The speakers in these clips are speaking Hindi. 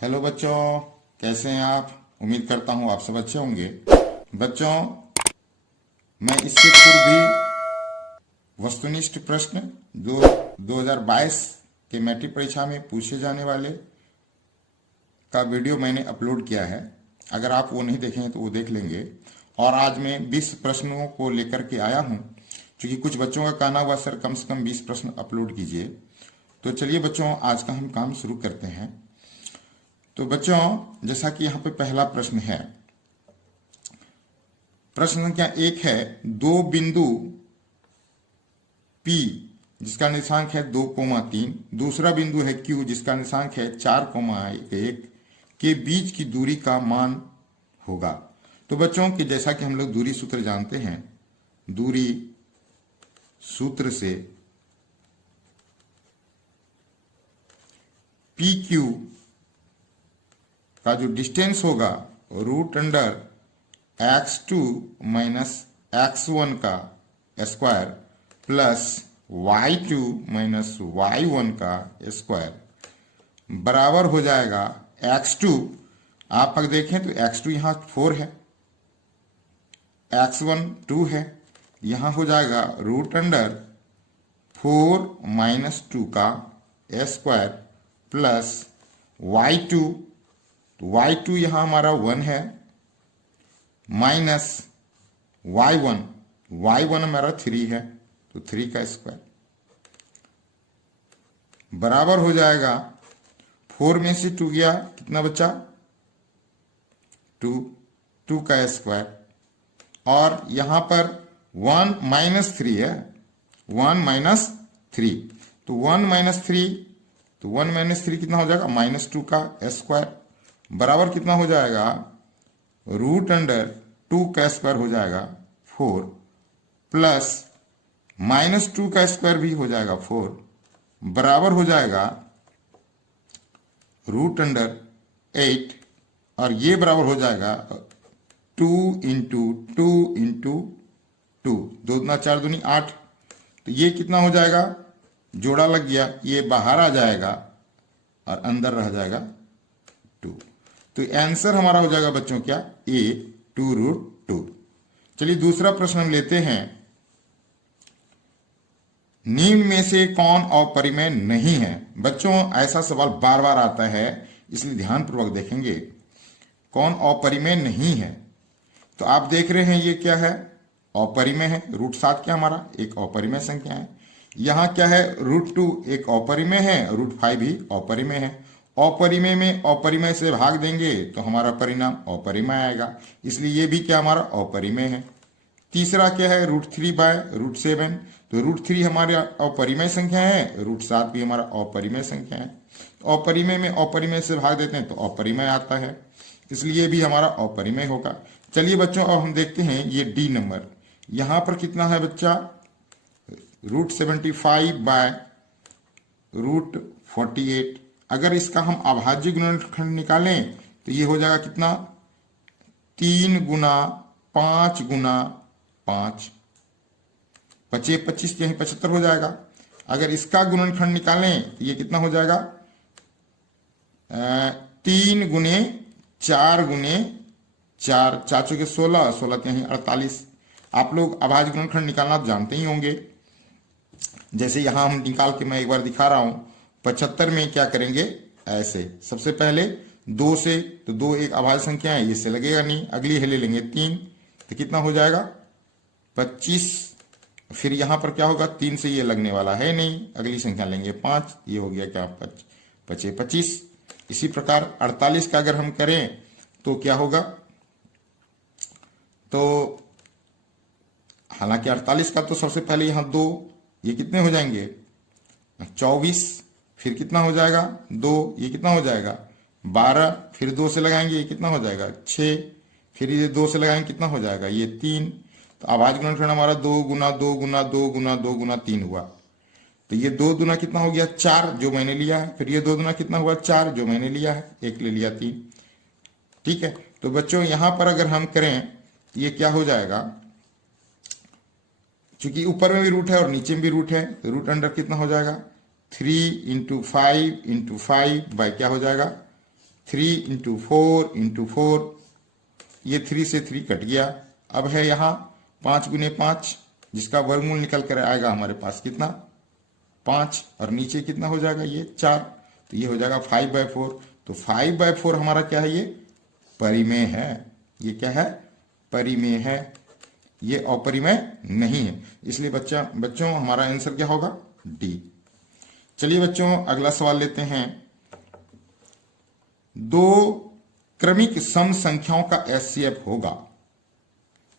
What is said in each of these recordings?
हेलो बच्चों, कैसे हैं आप। उम्मीद करता हूं आप सब अच्छे होंगे। बच्चों, मैं इससे पूर्व भी वस्तुनिष्ठ प्रश्न जो 2022 के मैट्रिक परीक्षा में पूछे जाने वाले का वीडियो मैंने अपलोड किया है। अगर आप वो नहीं देखें तो वो देख लेंगे। और आज मैं 20 प्रश्नों को लेकर के आया हूं, क्योंकि कुछ बच्चों का कहना हुआ सर कम से कम 20 प्रश्न अपलोड कीजिए। तो चलिए बच्चों, आज का हम काम शुरू करते हैं। तो बच्चों, जैसा कि यहाँ पे पहला प्रश्न है, प्रश्न संख्या 1 है, दो बिंदु P जिसका निर्देशांक है 2,3, दूसरा बिंदु है Q जिसका निर्देशांक है 4,1 के बीच की दूरी का मान होगा। तो बच्चों कि जैसा कि हम लोग दूरी सूत्र जानते हैं, दूरी सूत्र से PQ का जो डिस्टेंस होगा √x2 माइनस x1 का square plus y2 minus y1 का स्क्वायर बराबर हो जाएगा x2। आप अगर देखें तो x2 यहाँ 4 है, x1 2 है, यहां हो जाएगा √4 माइनस 2 का स्क्वायर प्लस y2, तो y2 यहां हमारा 1 है, माइनस y1 हमारा 3 है, तो 3 का स्क्वायर बराबर हो जाएगा 4 में से 2 गया, कितना बचा 2 का स्क्वायर। और यहां पर 1 माइनस 3 है, 1 माइनस 3, तो 1 माइनस 3, तो 1 माइनस 3 कितना हो जाएगा -2 का स्क्वायर बराबर कितना हो जाएगा √2 का स्क्वायर हो जाएगा 4 प्लस -2 का स्क्वायर भी हो जाएगा 4 बराबर हो जाएगा √8, और ये बराबर हो जाएगा 2 इंटू 2 इंटू 2, 2 दूना 4 दूनी 8, तो ये कितना हो जाएगा, जोड़ा लग गया, ये बाहर आ जाएगा और अंदर रह जाएगा 2। तो आंसर हमारा हो जाएगा बच्चों क्या, A 2√2। चलिए दूसरा प्रश्न हम लेते हैं, निम्न में से कौन अपरिमेय नहीं है। बच्चों ऐसा सवाल बार बार आता है, इसलिए ध्यानपूर्वक देखेंगे। कौन अपरिमेय नहीं है, तो आप देख रहे हैं ये क्या है, अपरिमेय है। √7 क्या हमारा एक अपरिमेय संख्या है। यहां क्या है, √2 एक अपरिमेय है, √5 भी अपरिमेय है। अपरिमेय में अपरिमेय से भाग देंगे तो हमारा परिणाम अपरिमेय आएगा, इसलिए ये भी क्या हमारा अपरिमेय है। तीसरा क्या है, √3/√7, तो √3 हमारे अपरिमेय संख्या है, √7 भी हमारा अपरिमेय संख्या है। तो अपरिमेय में अपरिमेय से भाग देते हैं तो अपरिमेय आता है, इसलिए ये भी हमारा अपरिमेय होगा। चलिए बच्चों, अब हम देखते हैं ये डी नंबर, यहां पर कितना है बच्चा, √75/√48। अगर इसका हम अभाज्य गुणनखंड निकालें तो ये हो जाएगा कितना, 3 गुना 5 गुना 5, 25 25 यही 75 हो जाएगा। अगर इसका गुणनखंड निकालें तो ये कितना हो जाएगा, 3 गुने 4 गुने 4, 4 के 16, 16 यही 48। आप लोग अभाज्य गुणनखंड निकालना जानते ही होंगे। जैसे यहां हम निकाल के मैं एक बार दिखा रहा हूं, 75 में क्या करेंगे, ऐसे सबसे पहले 2 से, तो 2 एक अभाज्य संख्या है, इससे लगेगा नहीं, अगली है ले लेंगे 3, तो कितना हो जाएगा 25। फिर यहां पर क्या होगा, 3 से ये लगने वाला है नहीं, अगली संख्या लेंगे 5, ये हो गया क्या 25। इसी प्रकार 48 का अगर हम करें तो क्या होगा, तो हालांकि 48 का तो सबसे पहले यहां 2, ये कितने हो जाएंगे 24, फिर कितना हो जाएगा 2, ये कितना हो जाएगा 12, फिर 2 से लगाएंगे ये कितना हो जाएगा 6, फिर ये 2 से लगाएंगे कितना हो जाएगा ये 3। तो अभाज्य गुणनखंड हमारा 2 गुना 2 गुना 2 गुना 2 गुना 3 हुआ, तो ये 2 दुना कितना हो गया 4 जो मैंने लिया है, फिर ये 2 दुना कितना हुआ 4 जो मैंने लिया है, एक ले लिया 3। ठीक है, तो बच्चों यहां पर अगर हम करें ये क्या हो जाएगा, क्योंकि ऊपर में भी रूट है और नीचे में भी रूट है, तो रूट अंडर कितना हो जाएगा 3 × 5 × 5 बाय क्या हो जाएगा 3 × 4 ये 3 से 3 कट गया। अब है यहाँ 5 × 5 जिसका वर्गमूल निकल कर आएगा हमारे पास कितना 5 और नीचे कितना हो जाएगा ये 4, तो ये हो जाएगा 5/4। तो 5/4 हमारा क्या है, ये परिमेय है। ये क्या है, परिमेय है, ये अपरिमेय नहीं है। इसलिए बच्चों हमारा आंसर क्या होगा, डी। चलिए बच्चों अगला सवाल लेते हैं। दो क्रमिक सम संख्याओं का एचसीएफ होगा।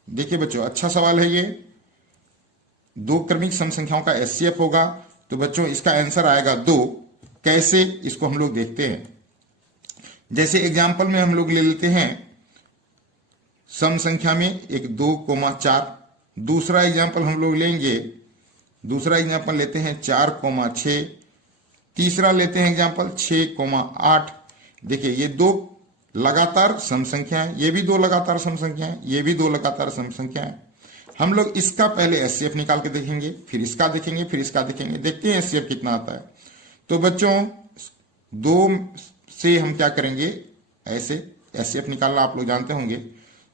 देखिए बच्चों अच्छा सवाल है ये। दो क्रमिक सम संख्याओं का एचसीएफ होगा, तो बच्चों इसका आंसर आएगा 2। कैसे, इसको हम लोग देखते हैं। जैसे एग्जाम्पल में हम लोग ले लेते हैं सम संख्या में एक 2,4। दूसरा एग्जाम्पल हम लोग लेंगे, दूसरा एग्जाम्पल लेते हैं 4,6। तीसरा लेते हैं एग्जाम्पल 6,8। देखिए ये 2 लगातार सम संख्या है, ये भी 2 लगातार सम संख्या है, ये भी 2 लगातार सम संख्या है। हम लोग इसका पहले एचसीएफ निकाल के देखेंगे, फिर इसका देखेंगे, फिर इसका देखेंगे, देखते हैं एचसीएफ कितना आता है। तो बच्चों 2 से हम क्या करेंगे, ऐसे एचसीएफ निकालना आप लोग जानते होंगे।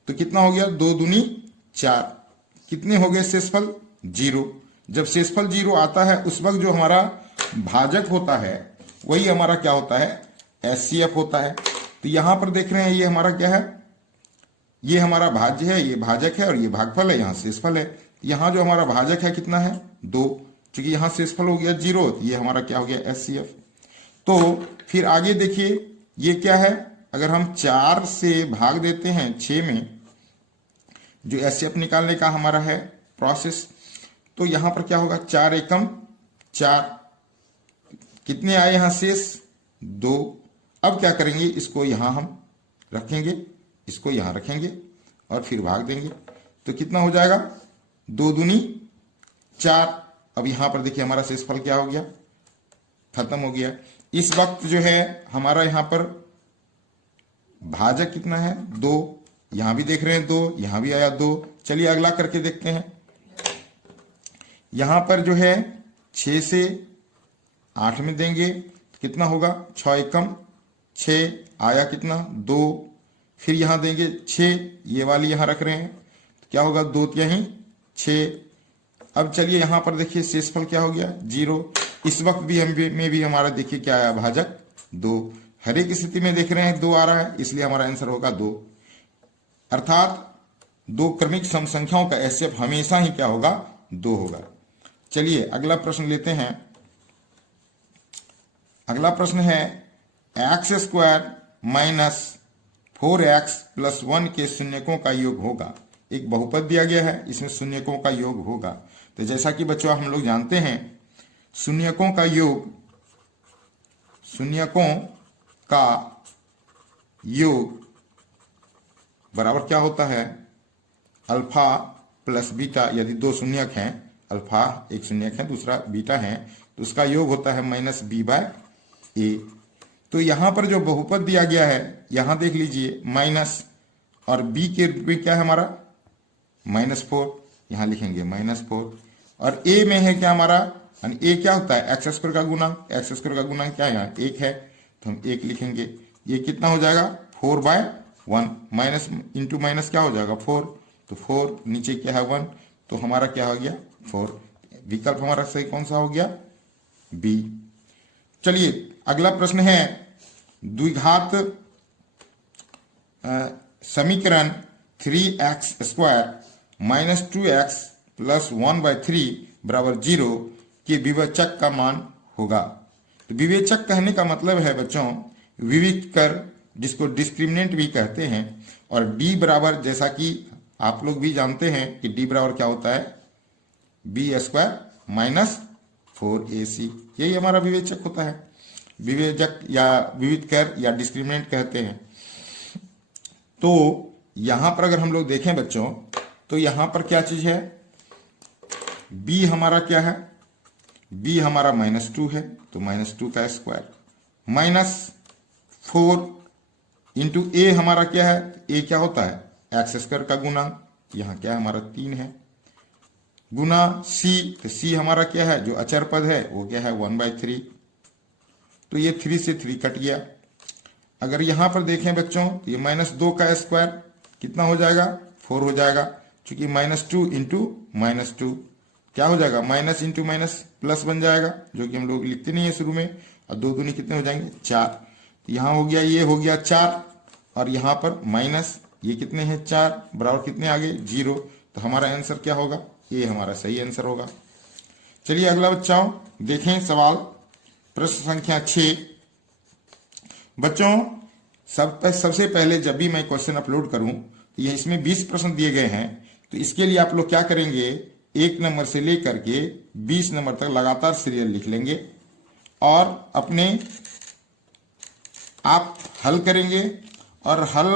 तो कितना हो गया, 2 दूनी 4। कितने हो गए शेषफल, 0। जब शेषफल 0 आता है उस वक्त जो हमारा भाजक होता है वही हमारा क्या होता है, एचसीएफ होता है। तो यहां पर देख रहे हैं ये हमारा क्या है, ये हमारा भाज्य है, ये भाजक है और ये भागफल है, यहां शेषफल है। यहां जो हमारा भाजक है कितना है, 2। क्योंकि यहां शेषफल हो गया 0, तो ये हमारा क्या हो गया, एचसीएफ। तो फिर आगे देखिए ये क्या है, अगर हम 4 से भाग देते हैं 6 में, जो एचसीएफ निकालने का हमारा है प्रोसेस, तो यहां पर क्या होगा, 4 एकम 4। कितने आए यहां शेष, 2। अब क्या करेंगे, इसको यहां हम रखेंगे, इसको यहां रखेंगे और फिर भाग देंगे। तो कितना हो जाएगा, 2 दूनी 4। अब यहां पर देखिए हमारा शेषफल क्या हो गया, खत्म हो गया। इस वक्त जो है हमारा यहां पर भाजक कितना है, 2। यहां भी देख रहे हैं 2, यहां भी आया 2। चलिए अगला करके देखते हैं। यहां पर जो है 6 से 8 में देंगे तो कितना होगा, 6 एकम 6 आया कितना, 2। फिर यहां देंगे 6, ये वाली यहां रख रहे हैं, तो क्या होगा, 2 तिहाई 6। अब चलिए यहां पर देखिए शेषफल क्या हो गया, 0। इस वक्त भी में भी हमारा देखिए क्या आया, भाजक 2। हर एक स्थिति में देख रहे हैं 2 आ रहा है, इसलिए हमारा आंसर होगा 2। अर्थात 2 क्रमिक सम संख्याओं का एचसीएफ हमेशा ही क्या होगा, 2 होगा। चलिए अगला प्रश्न लेते हैं। अगला प्रश्न है x² - 4x + 1 के शून्यकों का योग होगा। एक बहुपद दिया गया है, इसमें शून्यकों का योग होगा। तो जैसा कि बच्चों हम लोग जानते हैं शून्यकों का योग, शून्यकों का योग बराबर क्या होता है, अल्फा प्लस बीटा। यदि 2 शून्यक हैं, अल्फा एक शून्यक है, दूसरा बीटा है, तो उसका योग होता है -b/a। तो यहां पर जो बहुपद दिया गया है, यहां देख लीजिए माइनस, और b के रूप में क्या है हमारा, -4। यहां लिखेंगे -4। और a में है क्या हमारा, a क्या होता है, x² का गुणांक। x² का गुणांक क्या है, यहाँ 1 है, तो हम 1 लिखेंगे। ये कितना हो जाएगा, 4/1। माइनस इंटू माइनस क्या हो जाएगा, 4। तो 4 नीचे क्या है 1, तो हमारा क्या हो गया, 4। विकल्प हमारा सही कौन सा हो गया, बी। चलिए अगला प्रश्न है द्विघात समीकरण 3x² - 2x + 1/3 = 0 के विवेचक का मान होगा। तो विवेचक कहने का मतलब है बच्चों विविध कर, जिसको डिस्क्रिमिनेंट भी कहते हैं। और d बराबर, जैसा कि आप लोग भी जानते हैं कि d बराबर क्या होता है, b² - 4ac। यही हमारा विवेचक होता है। विवेचक या विविध कर या डिस्क्रिमिनेंट कहते हैं। तो यहां पर अगर हम लोग देखें बच्चों, तो यहां पर क्या चीज है, b हमारा क्या है, b हमारा -2 है, तो -2 का स्क्वायर, -4 इंटू a हमारा क्या है, a क्या होता है, x² का गुणांक, यहां क्या है हमारा 3 है, गुना c, तो c हमारा क्या है, जो अचर पद है वो क्या है 1/3। तो ये 3 से 3 कट गया। अगर यहां पर देखें बच्चों तो ये -2 का स्क्वायर कितना हो जाएगा, 4 हो जाएगा, क्योंकि -2 इंटू -2 क्या हो जाएगा, माइनस इंटू माइनस प्लस बन जाएगा, जो कि हम लोग लिखते नहीं है शुरू में। और 2 दूनी कितने हो जाएंगे, 4। तो यहाँ हो गया, ये हो गया 4, और यहाँ पर माइनस, ये कितने हैं 4, बराबर कितने आ गए 0। तो हमारा आंसर क्या होगा, ये हमारा सही आंसर होगा। चलिए अगला बच्चों देखें सवाल प्रश्न संख्या 6। बच्चों सबसे पहले जब भी मैं क्वेश्चन अपलोड करूं तो ये इसमें 20 प्रश्न दिए गए हैं, तो इसके लिए आप लोग क्या करेंगे, 1 नंबर से लेकर के 20 नंबर तक लगातार सीरियल लिख लेंगे और अपने आप हल करेंगे और हल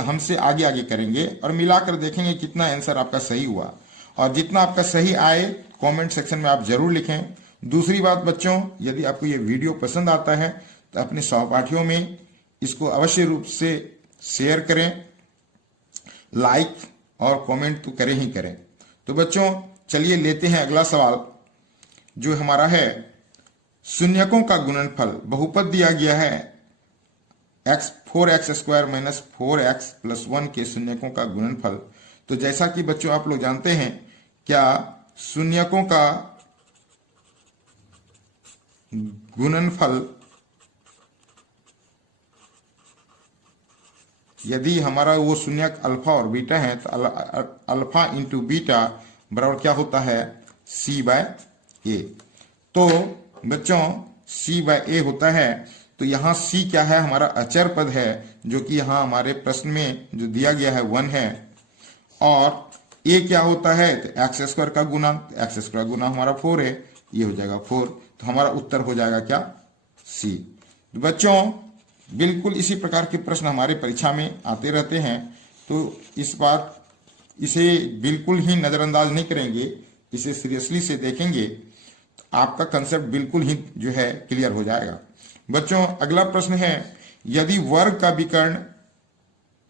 हमसे आगे आगे करेंगे और मिलाकर देखेंगे कितना आंसर आपका सही हुआ। और जितना आपका सही आए कमेंट सेक्शन में आप जरूर लिखें। दूसरी बात बच्चों, यदि आपको ये वीडियो पसंद आता है तो अपने सहपाठियों में इसको अवश्य रूप से शेयर करें, लाइक और कमेंट तो करें ही करें। तो बच्चों चलिए लेते हैं अगला सवाल, जो हमारा है शून्यकों का गुणनफल। बहुपद दिया गया है 4x square minus 4x plus 1 के शून्यकों का गुणनफल। तो जैसा कि बच्चों आप लोग जानते हैं, क्या शून्यकों का गुणनफल यदि हमारा वो शून्यक अल्फा और बीटा है तो अल्फा इंटू बीटा बराबर क्या होता है, c/a। तो बच्चों c/a होता है। तो यहाँ c क्या है, हमारा अचर पद है, जो कि यहाँ हमारे प्रश्न में जो दिया गया है 1 है। और a क्या होता है, तो एक्स स्क्वायर का गुना, एक्स स्क्वायर गुना हमारा 4 है, ये हो जाएगा 4। तो हमारा उत्तर हो जाएगा क्या, c। तो बच्चों बिल्कुल इसी प्रकार के प्रश्न हमारे परीक्षा में आते रहते हैं, तो इसे बिल्कुल ही नजरअंदाज नहीं करेंगे, इसे सीरियसली से देखेंगे तो आपका कंसेप्ट बिल्कुल ही जो है क्लियर हो जाएगा। बच्चों अगला प्रश्न है, यदि वर्ग का विकर्ण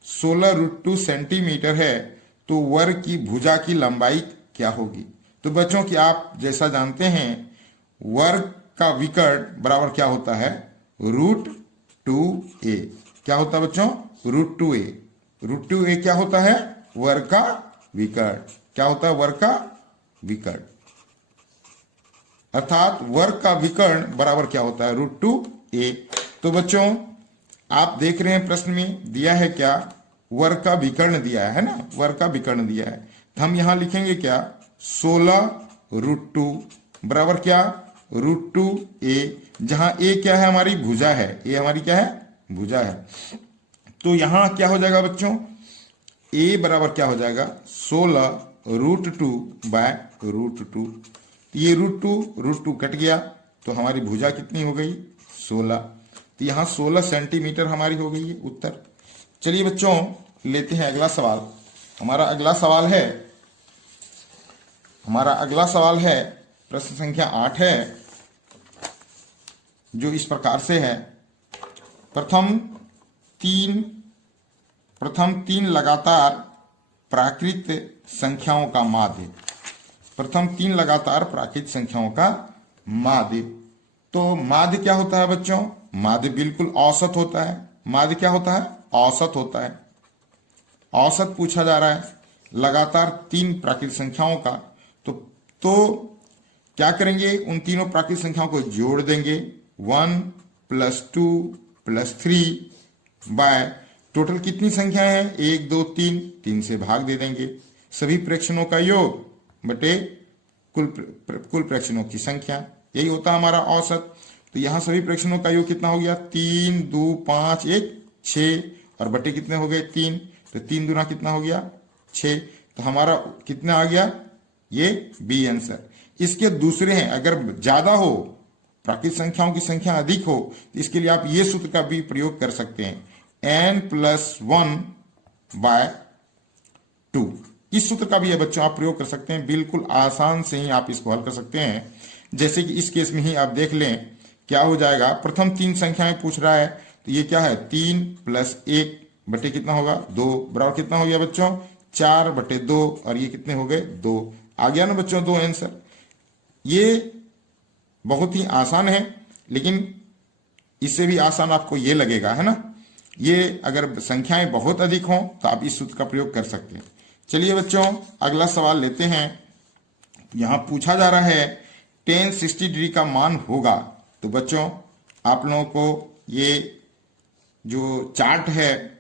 16√2 सेंटीमीटर है तो वर्ग की भुजा की लंबाई क्या होगी। तो बच्चों कि आप जैसा जानते हैं वर्ग का विकर्ण बराबर क्या होता है, √2a। क्या होता है बच्चों, √2a। √2a क्या होता है, वर्ग का विकर्ण। क्या होता है, वर्ग का विकर्ण। अर्थात वर्ग का विकर्ण बराबर क्या होता है, √2a। तो बच्चों आप देख रहे हैं प्रश्न में दिया है क्या, वर्ग का विकर्ण दिया है ना, वर्ग का विकर्ण दिया है। तो हम यहां लिखेंगे क्या, 16√2 बराबर क्या, √2a, जहां a क्या है, हमारी भुजा है, a हमारी क्या है, भुजा है। तो यहां क्या हो जाएगा बच्चों, a बराबर क्या हो जाएगा, 16√2/√2। ये √2 कट गया तो हमारी भुजा कितनी हो गई, 16। तो यहां 16 सेंटीमीटर हमारी हो गई है उत्तर। चलिए बच्चों लेते हैं अगला सवाल। हमारा अगला सवाल है प्रश्न संख्या 8 है, जो इस प्रकार से है, प्रथम तीन लगातार प्राकृत संख्याओं का माध्य। प्रथम 3 लगातार प्राकृत संख्याओं का माध्य। तो माध्य क्या होता है बच्चों, माध्य बिल्कुल औसत होता है। माध्य क्या होता है, औसत होता है। औसत पूछा जा रहा है लगातार 3 प्राकृत संख्याओं का। तो क्या करेंगे, उन तीनों प्राकृत संख्याओं को जोड़ देंगे, 1 + 2 + 3 बाय टोटल कितनी संख्या है, 1 2 3 से भाग दे देंगे। सभी प्रेक्षणों का योग बटे कुल प्रेक्षणों की संख्या, यही होता है हमारा औसत। तो यहां सभी प्रेक्षणों का योग कितना हो गया, 3 2 5 1 6 और बटे कितने हो गए 3। तो 3 दूना कितना हो गया 6। तो हमारा कितना आ गया, ये बी आंसर। इसके दूसरे हैं, अगर ज्यादा हो, प्राकृत संख्याओं की संख्या अधिक हो, तो इसके लिए आप ये सूत्र का भी प्रयोग कर सकते हैं, n+1/2। इस सूत्र का भी है बच्चों आप प्रयोग कर सकते हैं, बिल्कुल आसान से ही आप इसको हल कर सकते हैं। जैसे कि इस केस में ही आप देख लें क्या हो जाएगा, प्रथम 3 संख्याएं पूछ रहा है, तो ये क्या है 3 + 1 बटे कितना होगा 2 बराबर कितना हो गया बच्चों 4/2 और ये कितने हो गए 2। आ गया ना बच्चों 2 आंसर। ये बहुत ही आसान है, लेकिन इससे भी आसान आपको ये लगेगा, है ना। ये अगर संख्याएं बहुत अधिक हों तो आप इस सूत्र का प्रयोग कर सकते हैं। चलिए बच्चों, अगला सवाल लेते हैं। यहां पूछा जा रहा है tan 60 डिग्री का मान होगा। तो बच्चों, आप लोगों को ये जो चार्ट है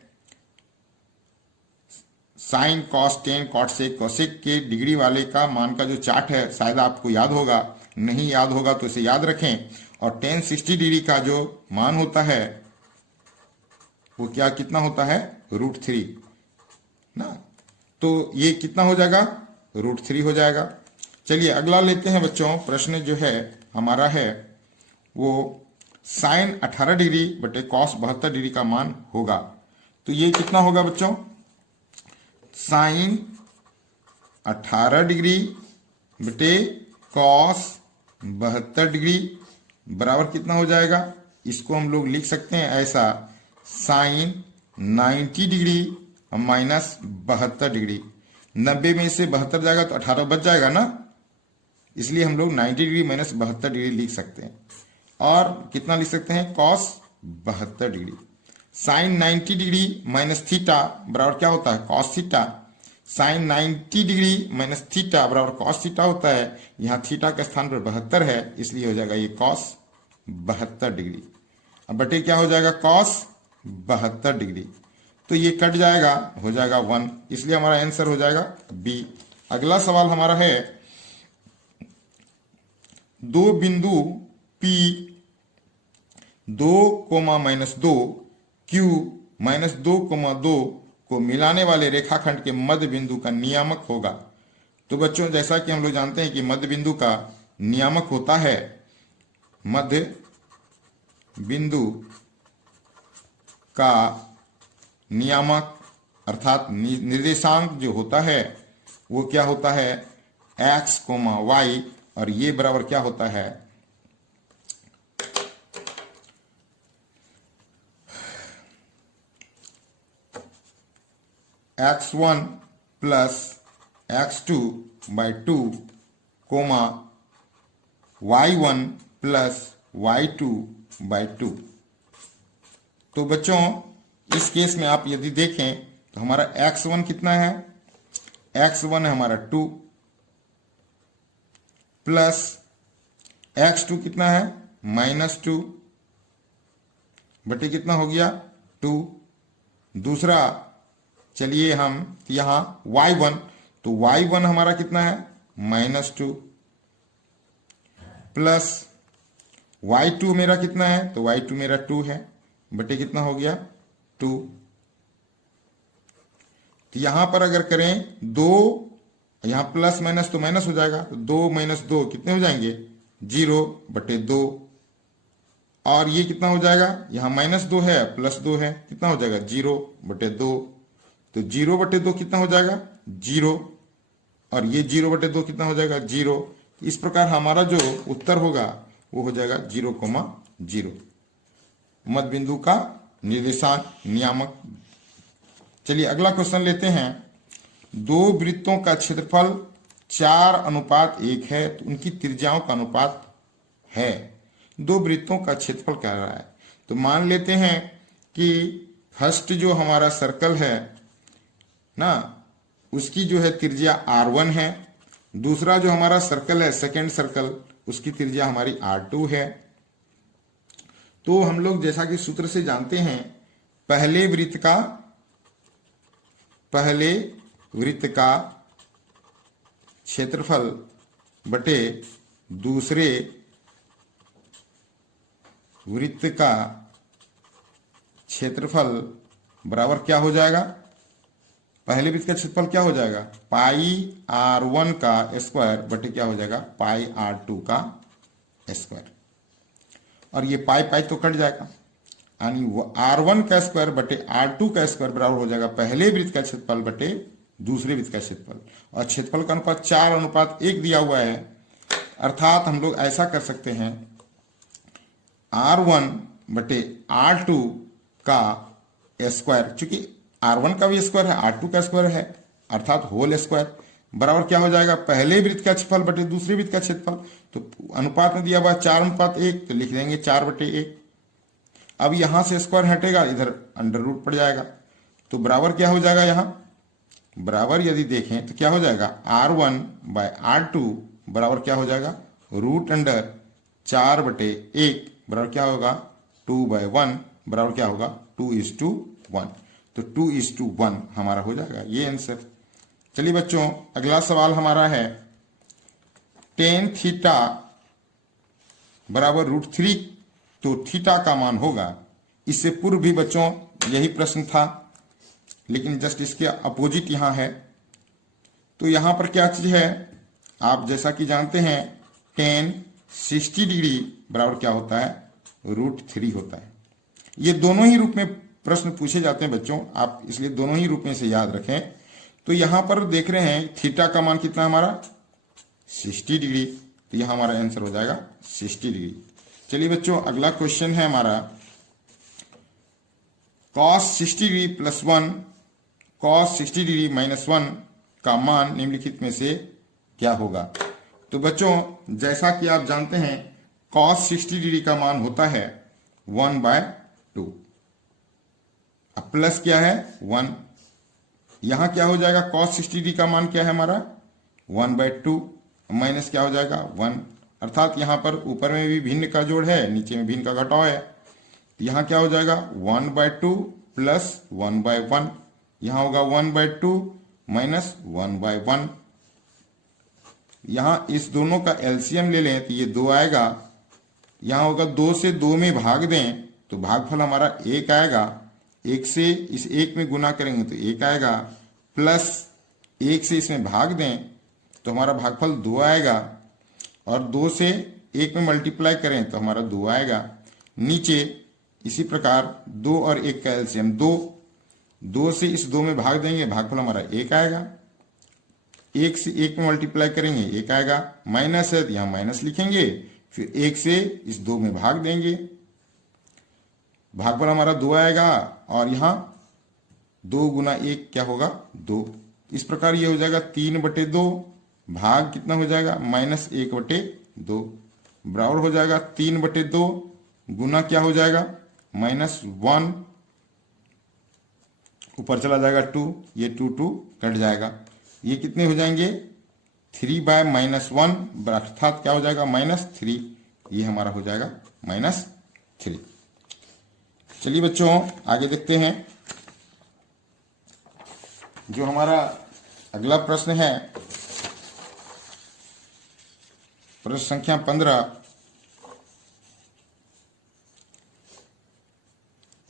sine cos tan cot sec cosec के डिग्री वाले का मान का जो चार्ट है, शायद आपको याद होगा। नहीं याद होगा तो इसे याद रखें। और tan 60 डिग्री का जो मान होता है वो क्या कितना होता है, √3 ना। तो ये कितना हो जाएगा, √3 हो जाएगा। चलिए अगला लेते हैं बच्चों। प्रश्न जो है हमारा है वो साइन 18 डिग्री बटे कॉस 72 डिग्री का मान होगा। तो ये कितना होगा बच्चों, साइन 18 डिग्री बटे कॉस 72 डिग्री बराबर कितना हो जाएगा। इसको हम लोग लिख सकते हैं ऐसा, साइन 90 डिग्री माइनस 72 डिग्री। 90 में से 72 जाएगा तो 18 बच जाएगा ना, इसलिए हम लोग 90 डिग्री माइनस 72 डिग्री लिख सकते हैं। और कितना लिख सकते हैं, cos 72 degree. Sine 90 degree minus theta बराबर क्या होता है, cos theta. Sine 90 degree minus theta बराबर कॉस थीटा होता है। यहाँ थीटा के स्थान पर 72 है, इसलिए हो जाएगा ये कॉस 72 डिग्री। अब बटे क्या हो जाएगा, कॉस 72 डिग्री। तो ये कट जाएगा, हो जाएगा 1, इसलिए हमारा आंसर हो जाएगा बी। अगला सवाल हमारा है, दो बिंदु P 2,-2 Q -2,2 को मिलाने वाले रेखाखंड के मध्य बिंदु का नियामक होगा। तो बच्चों, जैसा कि हम लोग जानते हैं कि मध्य बिंदु का नियामक होता है, मध्य बिंदु का नियामक अर्थात निर्देशांक जो होता है वो क्या होता है, x, y, और ये बराबर क्या होता है, x1 plus x2 by 2, y1 plus y2 by 2। तो बच्चों, इस केस में आप यदि देखें तो हमारा x1 कितना है, x1 है हमारा 2 प्लस x2 कितना है, -2 बटे कितना हो गया, 2। दूसरा चलिए हम यहां y1, तो y1 हमारा कितना है, -2 प्लस y2 मेरा कितना है, तो y2 मेरा 2 है बटे कितना हो गया, 2। तो यहां पर अगर करें 2, यहां प्लस माइनस तो माइनस हो जाएगा, तो 2 - 2 कितने हो जाएंगे, 0 बटे 2। और ये कितना हो जाएगा, यहां -2 है प्लस 2 है, कितना हो जाएगा, 0 बटे 2। तो 0 बटे 2 कितना हो जाएगा, 0, और ये 0 बटे 2 कितना हो जाएगा, 0। इस प्रकार हमारा जो उत्तर होगा वो हो जाएगा 0,0, मध्य बिंदु का निर्देशांक नियामक। चलिए अगला क्वेश्चन लेते हैं। दो वृत्तों का क्षेत्रफल 4:1 है, तो उनकी त्रिज्याओं का अनुपात है। दो वृत्तों का क्षेत्रफल कह रहा है, तो मान लेते हैं कि फर्स्ट जो हमारा सर्कल है ना, उसकी जो है त्रिज्या r1 है। दूसरा जो हमारा सर्कल है, सेकेंड सर्कल, उसकी त्रिज्या हमारी r2 है। तो हम लोग जैसा कि सूत्र से जानते हैं, पहले वृत्त का क्षेत्रफल बटे दूसरे वृत्त का क्षेत्रफल बराबर क्या हो जाएगा, पहले वृत्त का क्षेत्रफल क्या हो जाएगा, पाई r1 का स्क्वायर बटे क्या हो जाएगा, पाई r2 का स्क्वायर। और ये पाई पाई तो कट जाएगा, यानी वो r1 का स्क्वायर बटे r2 का स्क्वायर बराबर हो जाएगा पहले वृत्त का क्षेत्रफल बटे दूसरे वृत्त का क्षेत्रफल। और क्षेत्रफल का अनुपात 4:1 दिया हुआ है, अर्थात हम लोग ऐसा कर सकते हैं, r1 बटे r2 का स्क्वायर, चूंकि r1 का भी स्क्वायर है, r2 का स्क्वायर है, अर्थात होल स्क्वायर बराबर क्या हो जाएगा, पहले वृत्त का क्षेत्रफल बटे दूसरे वृत्त का क्षेत्रफल। तो अनुपात में दिया हुआ 4:1, तो लिख देंगे 4/1। अब यहां से स्क्वायर हटेगा, इधर अंडर रूट पड़ जाएगा, तो बराबर क्या हो जाएगा, यहां बराबर यदि देखें तो क्या हो जाएगा, R1 बाय R2 बराबर क्या हो जाएगा, रूट अंडर 4/1 बराबर क्या होगा, 2/1 बराबर क्या होगा, 2:1। तो 2:1 हमारा हो जाएगा ये आंसर। चलिए बच्चों, अगला सवाल हमारा है tan थीटा बराबर √3, तो थीटा का मान होगा। इससे पूर्व भी बच्चों यही प्रश्न था, लेकिन जस्ट इसके अपोजिट यहां है। तो यहां पर क्या चीज है, आप जैसा कि जानते हैं tan 60 डिग्री बराबर क्या होता है, √3 होता है। ये दोनों ही रूप में प्रश्न पूछे जाते हैं बच्चों, आप इसलिए दोनों ही रूप में से याद रखें। तो यहां पर देख रहे हैं थीटा का मान कितना हमारा, 60 डिग्री, तो यहां हमारा आंसर हो जाएगा 60 डिग्री। चलिए बच्चों, अगला क्वेश्चन है हमारा cos 60 degree plus 1 cos 60 degree minus 1 का मान निम्नलिखित में से क्या होगा। तो बच्चों जैसा कि आप जानते हैं cos 60 डिग्री का मान होता है 1/2, अब प्लस क्या है 1, यहां क्या हो जाएगा, cos 60 डिग्री का मान क्या है हमारा 1/2, माइनस क्या हो जाएगा 1, अर्थात यहां पर ऊपर में भी भिन्न का जोड़ है, नीचे में भिन्न का घटाव है। तो यहां क्या हो जाएगा 1/2 प्लस 1/1, यहां होगा 1/2 माइनस 1/1। यहां इस दोनों का एलसीएम ले लें तो ये 2 आएगा, यहां होगा 2 से 2 में भाग दें तो भागफल हमारा 1 आएगा, 1 से इस 1 में गुना करेंगे तो 1 आएगा, प्लस 1 से इसमें भाग दें तो हमारा भागफल 2 आएगा, और 2 से 1 में मल्टीप्लाई करें तो हमारा 2 आएगा। नीचे इसी प्रकार 2 और 1 का एलसीएम 2, 2 से इस 2 में भाग देंगे, भागफल हमारा 1 आएगा, 1 से 1 में मल्टीप्लाई करेंगे 1 आएगा, माइनस है तो यहां माइनस लिखेंगे, फिर 1 से इस 2 में भाग देंगे, भागफल हमारा 2 आएगा, और यहां 2 गुना 1 क्या होगा 2। इस प्रकार ये हो जाएगा 3/2, भाग कितना हो जाएगा -1/2, बराबर हो जाएगा 3/2 गुना क्या हो जाएगा -1, ऊपर चला जाएगा 2, ये 2 कट जाएगा, ये कितने हो जाएंगे 3/-1, अर्थात क्या हो जाएगा -3, ये हमारा हो जाएगा -3। चलिए बच्चों आगे देखते हैं, जो हमारा अगला प्रश्न है प्रश्न संख्या 15,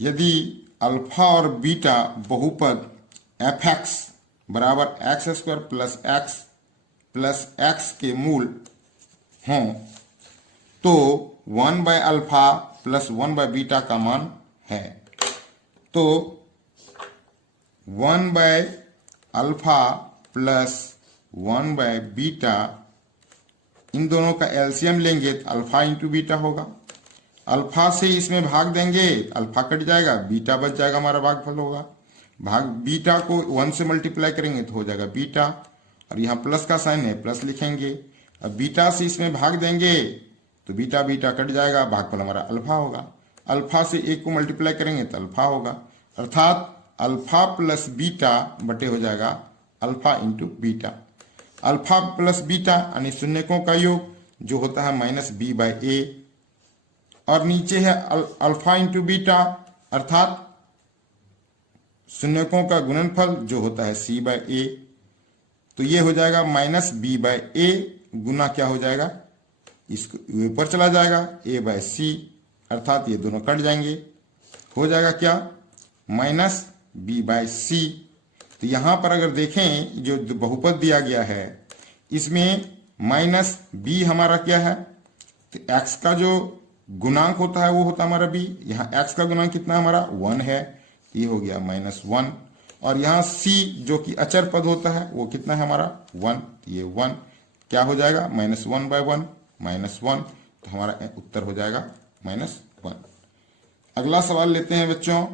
यदि अल्फा और बीटा बहुपद f(x) बराबर x² plus x plus x के मूल हों तो 1/अल्फा प्लस 1/बीटा का मान है। तो 1/अल्फा प्लस 1/बीटा, इन दोनों का एलसीएम लेंगे तो अल्फा इंटू बीटा होगा, अल्फा से इसमें भाग देंगे अल्फा कट जाएगा, बीटा बच जाएगा, हमारा भागफल होगा, भाग बीटा को 1 से मल्टीप्लाई करेंगे तो हो जाएगा बीटा, और यहाँ प्लस का साइन है प्लस लिखेंगे, अब बीटा से इसमें भाग देंगे तो बीटा बीटा कट जाएगा, भागफल हमारा अल्फा होगा, अल्फा से 1 को मल्टीप्लाई करेंगे तो अल्फा होगा, अर्थात अल्फा प्लस बीटा बटे हो जाएगा alpha into beta. Alpha plus beta यानी शून्यकों का योग जो होता है -b/a, और नीचे है अल्फा इंटू बीटा अर्थात शून्यकों का गुणनफल जो होता है c/a, तो ये हो जाएगा -b/a गुना क्या हो जाएगा, इसको ऊपर चला जाएगा a/c, अर्थात ये दोनों कट जाएंगे, हो जाएगा क्या -b/c। तो यहां पर अगर देखें जो बहुपद दिया गया है इसमें -b हमारा क्या है, तो x का जो गुणांक होता है वो होता है हमारा b, यहाँ x का गुणांक कितना हमारा 1 है, ये हो गया -1, और यहाँ c जो कि अचर पद होता है वो कितना है हमारा 1, ये 1 क्या हो जाएगा -1/1 -1, तो हमारा उत्तर हो जाएगा -1। अगला सवाल लेते हैं बच्चों,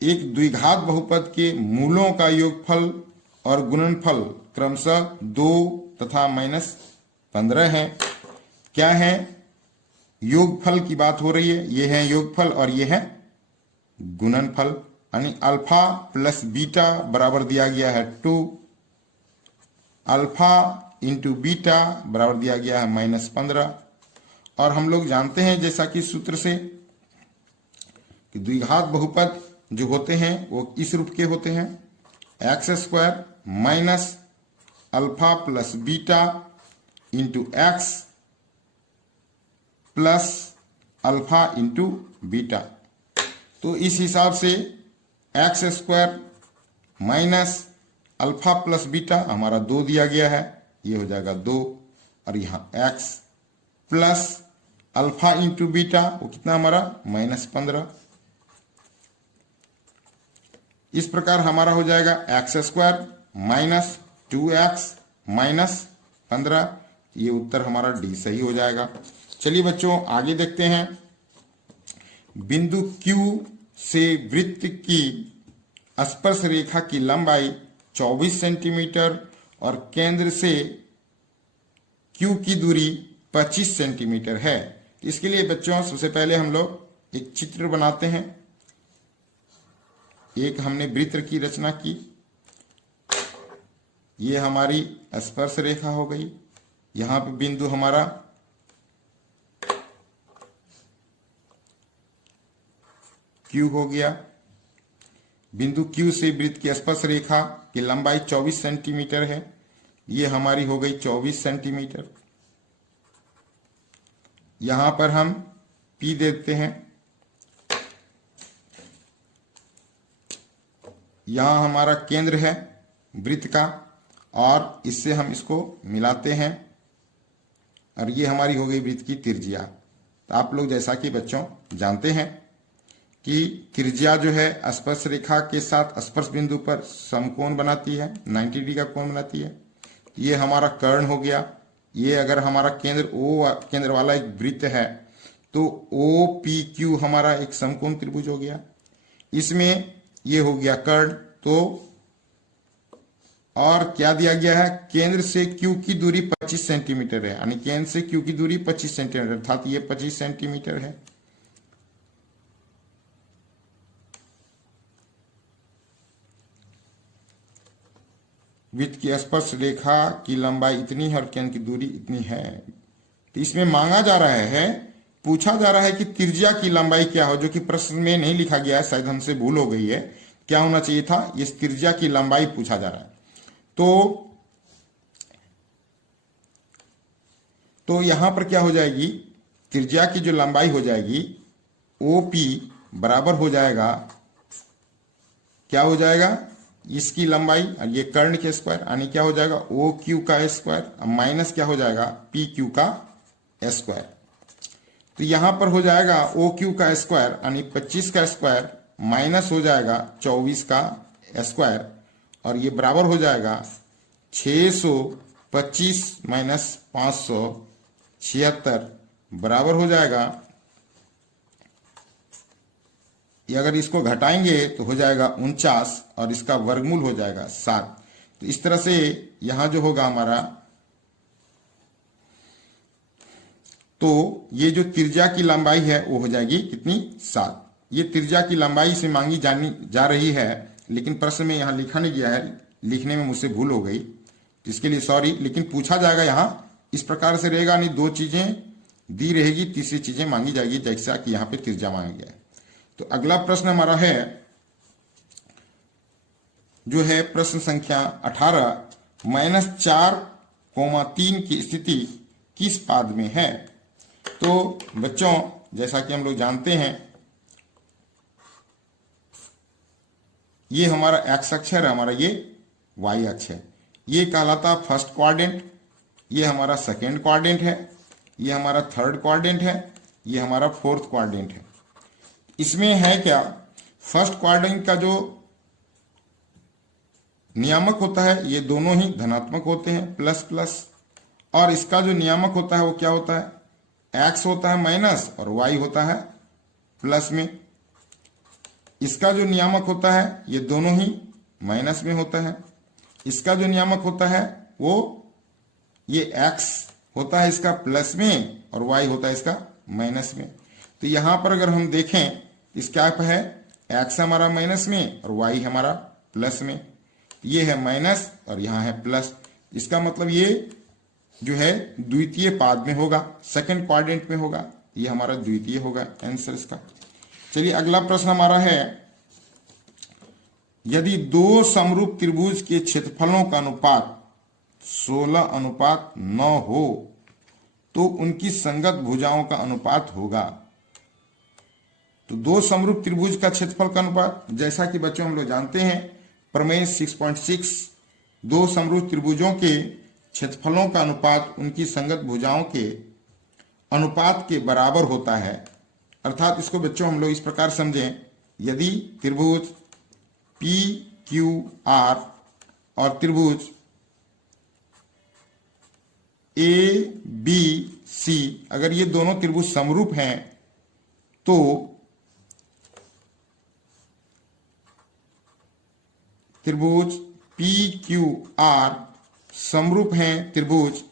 एक द्विघात बहुपद के मूलों का योगफल और गुणनफल क्रमशः 2 तथा -15 है, क्या है योगफल की बात हो रही है। ये है योगफल और ये है गुणनफल, यानी अल्फा प्लस बीटा बराबर दिया गया है 2, अल्फा इंटू बीटा बराबर दिया गया है -15। और हम लोग जानते हैं जैसा कि सूत्र से कि द्विघात बहुपद जो होते हैं वो इस रूप के होते हैं, x² minus alpha plus beta into x plus alpha into beta. तो इस हिसाब से x² minus alpha plus beta हमारा 2 दिया गया है, ये हो जाएगा 2, और यहाँ x plus alpha into beta वो कितना हमारा -15। इस प्रकार हमारा हो जाएगा x² माइनस 2x माइनस 15। ये उत्तर हमारा डी सही हो जाएगा। चलिए बच्चों आगे देखते हैं। बिंदु Q से वृत्त की स्पर्श रेखा की लंबाई 24 सेंटीमीटर और केंद्र से Q की दूरी 25 सेंटीमीटर है। इसके लिए बच्चों सबसे पहले हम लोग एक चित्र बनाते हैं। एक हमने वृत्त की रचना की, ये हमारी स्पर्श रेखा हो गई। यहां पे बिंदु हमारा Q हो गया। बिंदु Q से वृत्त की स्पर्श रेखा की लंबाई 24 सेंटीमीटर है, ये हमारी हो गई 24 सेंटीमीटर। यहां पर हम P देते हैं। यहां हमारा केंद्र है वृत्त का और इससे हम इसको मिलाते हैं और ये हमारी हो गई वृत्त की त्रिज्या। तो आप लोग जैसा कि बच्चों जानते हैं कि त्रिज्या जो है स्पर्श रेखा के साथ स्पर्श बिंदु पर समकोण बनाती है, 90 डिग्री का कोण बनाती है। ये हमारा कर्ण हो गया। ये अगर हमारा केंद्र O केंद्र वाला एक वृत्त है तो OPQ हमारा एक समकोण त्रिभुज हो गया। इसमें ये हो गया कर्ण। तो और क्या दिया गया है, केंद्र से Q की दूरी 25 सेंटीमीटर है, यानी केंद्र से Q की दूरी 25 सेंटीमीटर, अर्थात ये 25 सेंटीमीटर है। वृत्त की स्पर्श रेखा की लंबाई इतनी है और केंद्र की दूरी इतनी है। तो इसमें मांगा जा रहा है, पूछा जा रहा है कि त्रिज्या की लंबाई क्या हो, जो कि प्रश्न में नहीं लिखा गया है, शायद हमसे भूल हो गई है। क्या होना चाहिए था, इस त्रिज्या की लंबाई पूछा जा रहा है। तो यहां पर क्या हो जाएगी, त्रिज्या की जो लंबाई हो जाएगी OP बराबर हो जाएगा, क्या हो जाएगा, इसकी लंबाई और ये कर्ण के स्क्वायर, यानी क्या हो जाएगा OQ का स्क्वायर माइनस क्या हो जाएगा PQ का स्क्वायर। तो यहां पर हो जाएगा OQ का स्क्वायर यानी 25 का स्क्वायर माइनस हो जाएगा 24 का स्क्वायर और ये बराबर हो जाएगा 625 माइनस 576 बराबर हो जाएगा, ये अगर इसको घटाएंगे तो हो जाएगा 49 और इसका वर्गमूल हो जाएगा 7। तो इस तरह से यहां जो होगा हमारा, तो ये जो त्रिज्या की लंबाई है वो हो जाएगी कितनी, 7। ये त्रिज्या की लंबाई से मांगी जानी जा रही है, लेकिन प्रश्न में यहां लिखा नहीं गया है, लिखने में मुझसे भूल हो गई, इसके लिए सॉरी। लेकिन पूछा जाएगा यहां इस प्रकार से रहेगा, नहीं 2 चीजें दी रहेगी, तीसरी चीजें मांगी जाएगी, जैसा कि यहां पे त्रिज्या मांगा गया है। तो अगला प्रश्न हमारा है जो है प्रश्न संख्या 18, -4,3 की स्थिति किस पाद में है। तो बच्चों जैसा कि हम लोग जानते हैं, ये हमारा एक्स अक्ष है, हमारा ये वाई अक्ष है। ये कहलाता फर्स्ट क्वाड्रेंट, ये हमारा सेकेंड क्वाड्रेंट है, ये हमारा थर्ड क्वाड्रेंट है, ये हमारा फोर्थ क्वाड्रेंट है। इसमें है क्या, फर्स्ट क्वाड्रेंट का जो नियामक होता है ये दोनों ही धनात्मक होते हैं, प्लस प्लस, और इसका जो नियामक होता है वो क्या होता है, एक्स होता है माइनस और वाई होता है प्लस में। इसका जो नियामक होता है ये दोनों ही माइनस में होता है। इसका जो नियामक होता है वो ये एक्स होता है इसका प्लस में और वाई होता है इसका माइनस में। तो यहां पर अगर हम देखें इस क्या है, एक्स हमारा माइनस में और वाई हमारा प्लस में, ये है माइनस और यहां है प्लस। इसका मतलब ये जो है द्वितीय पाद में होगा, सेकंड क्वाड्रेंट में होगा, ये हमारा द्वितीय होगा आंसर इसका। चलिए अगला प्रश्न हमारा है, यदि दो समरूप त्रिभुज के क्षेत्रफलों का अनुपात 16:9 हो तो उनकी संगत भुजाओं का अनुपात होगा। तो दो समरूप त्रिभुज का क्षेत्रफल का अनुपात, जैसा कि बच्चों हम लोग जानते हैं प्रमेय 6.6, दो समरूप त्रिभुजों के क्षेत्रफलों का अनुपात उनकी संगत भुजाओं के अनुपात के बराबर होता है। अर्थात इसको बच्चों हम लोग इस प्रकार समझें, यदि त्रिभुज पी क्यू आर और त्रिभुज ए बी सी, अगर ये दोनों त्रिभुज समरूप हैं तो त्रिभुज पी क्यू आर समरूप हैं त्रिभुज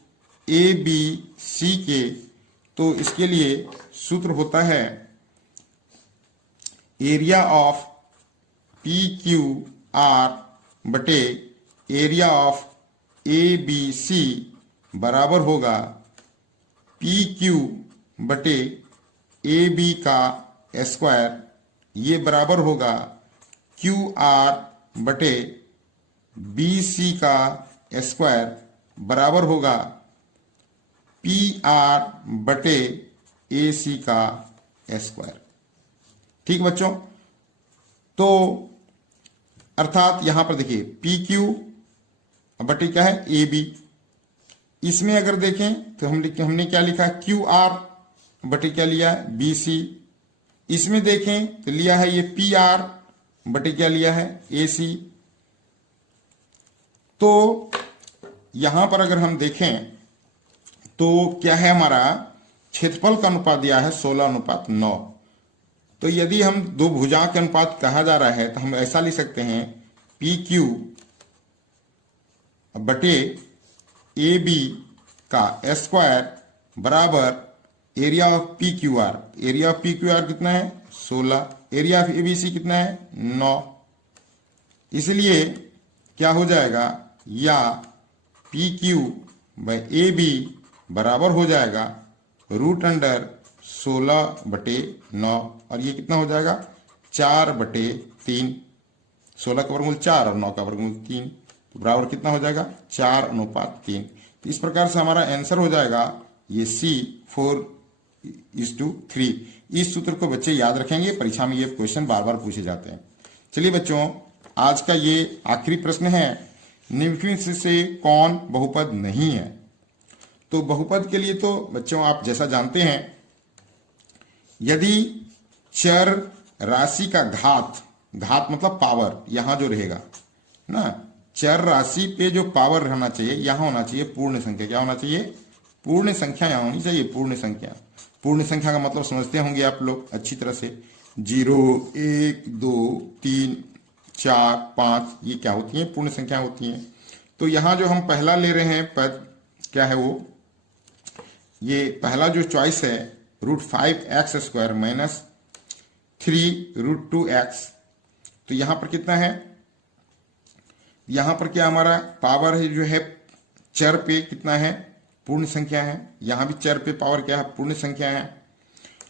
ए बी सी के, तो इसके लिए सूत्र होता है area of P Q R बटे area of A B C बराबर होगा पी क्यू बटे ए बी का स्क्वायर, ये बराबर होगा क्यू आर बटे बी सी का स्क्वायर बराबर होगा पी आर बटे ए सी का स्क्वायर। ठीक बच्चों, तो अर्थात यहां पर देखिए पी क्यू बटे क्या है ए बी, इसमें अगर देखें तो हमने क्या लिखा क्यू आर बटे क्या लिया बी सी, इसमें देखें तो लिया है ये पी आर बटे क्या लिया है ए सी। तो यहां पर अगर हम देखें तो क्या है, हमारा क्षेत्रफल का अनुपात दिया है 16:9। तो यदि हम दो भुजा के अनुपात कहा जा रहा है तो हम ऐसा लिख सकते हैं पी क्यू बटे ए बी का स्क्वायर बराबर area of P Q R. Area of P Q R कितना है 16, area of A B C कितना है 9। इसलिए क्या हो जाएगा, या P Q by A B बराबर हो जाएगा √16/9, और ये कितना हो जाएगा 4/3। 16 का वर्गमूल 4 और 9 का वर्गमूल 3, तो बराबर कितना हो जाएगा 4:3। तो इस प्रकार से हमारा आंसर हो जाएगा ये C 4:3। इस सूत्र को बच्चे याद रखेंगे, परीक्षा में ये क्वेश्चन बार बार पूछे जाते हैं। चलिए बच्चों, आज का ये आखिरी प्रश्न है, निम्नलिखित से कौन बहुपद नहीं है। तो बहुपद के लिए तो बच्चों आप जैसा जानते हैं, यदि चर राशि का घात मतलब पावर यहां जो रहेगा ना, चर राशि पे जो पावर रहना चाहिए यहां होना चाहिए पूर्ण संख्या। क्या होना चाहिए, पूर्ण संख्या यहां होनी चाहिए, पूर्ण संख्या। पूर्ण संख्या का मतलब समझते होंगे आप लोग अच्छी तरह से, 0, 1, 2, 3, 4, 5, ये क्या होती हैं, पूर्ण संख्या होती हैं। तो यहां जो हम पहला ले रहे हैं पद क्या है, वो ये पहला जो चॉइस है √5x² माइनस 3√2x। तो यहां पर कितना है, यहां पर क्या हमारा पावर है जो है चर पे कितना है, पूर्ण संख्या है। यहां भी चर पे पावर क्या है, पूर्ण संख्या है,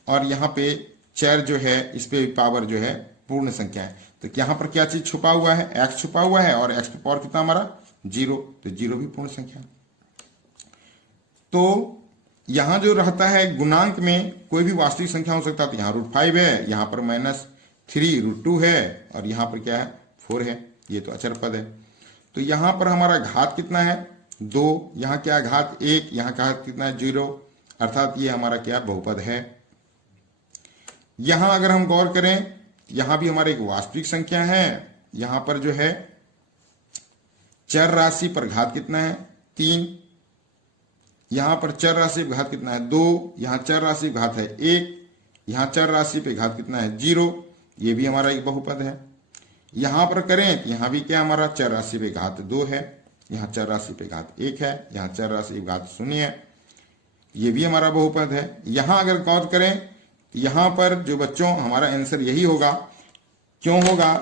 और यहां पे चर जो है इस पे पावर जो है पूर्ण संख्या है। तो यहां पर क्या चीज छुपा हुआ है, x छुपा हुआ है, और x पे पावर कितना हमारा 0, तो 0 भी पूर्ण संख्या। तो यहां जो रहता है गुणांक में कोई भी वास्तविक संख्या हो सकता है, तो यहां √5 है, यहां पर -3√2 है, और यहां पर क्या है 4 है, ये तो अचर पद है। तो यहां पर हमारा घात कितना है 2, यहां क्या है घात 1, यहां घात कितना है 0, अर्थात ये हमारा क्या बहुपद है। यहां अगर हम गौर करें, यहां भी हमारा एक वास्तविक संख्या है, यहां पर जो है चर राशि पर घात कितना है 3, यहां पर चर राशि पे घात कितना है 2, यहां चर राशि पे घात है 1, यहां चर राशि पे घात कितना है 0, ये भी हमारा एक बहुपद है। यहां पर करें तो यहां भी क्या हमारा चर राशि पे घात 2 है, यहां चर राशि पे घात 1 है, यहां चर राशि पे घात 0 है, ये भी हमारा बहुपद है। यहां अगर गौर करें तो यहां पर जो बच्चों हमारा आंसर यही होगा। क्यों होगा?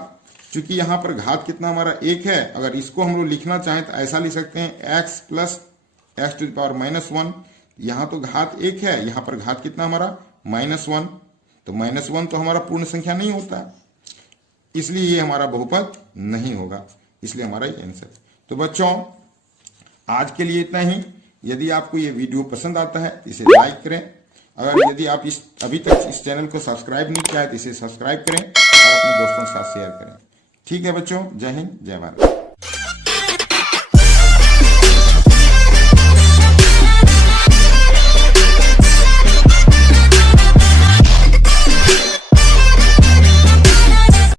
क्योंकि यहां पर घात कितना हमारा 1 है। अगर इसको हम लोग लिखना चाहें तो ऐसा लिख सकते हैं x plus x to the power -1। यहां तो घात 1 है, यहां पर घात कितना हमारा -1। तो -1 तो हमारा पूर्ण संख्या नहीं होता, इसलिए ये हमारा बहुपद नहीं होगा, इसलिए हमारा ये आंसर। तो बच्चों आज के लिए इतना ही। यदि आपको ये वीडियो पसंद आता है तो इसे लाइक करें। अगर यदि आप अभी तक इस चैनल को सब्सक्राइब नहीं किया है तो इसे सब्सक्राइब करें और अपने दोस्तों के साथ शेयर करें। ठीक है बच्चों, जय हिंद, जय भारत।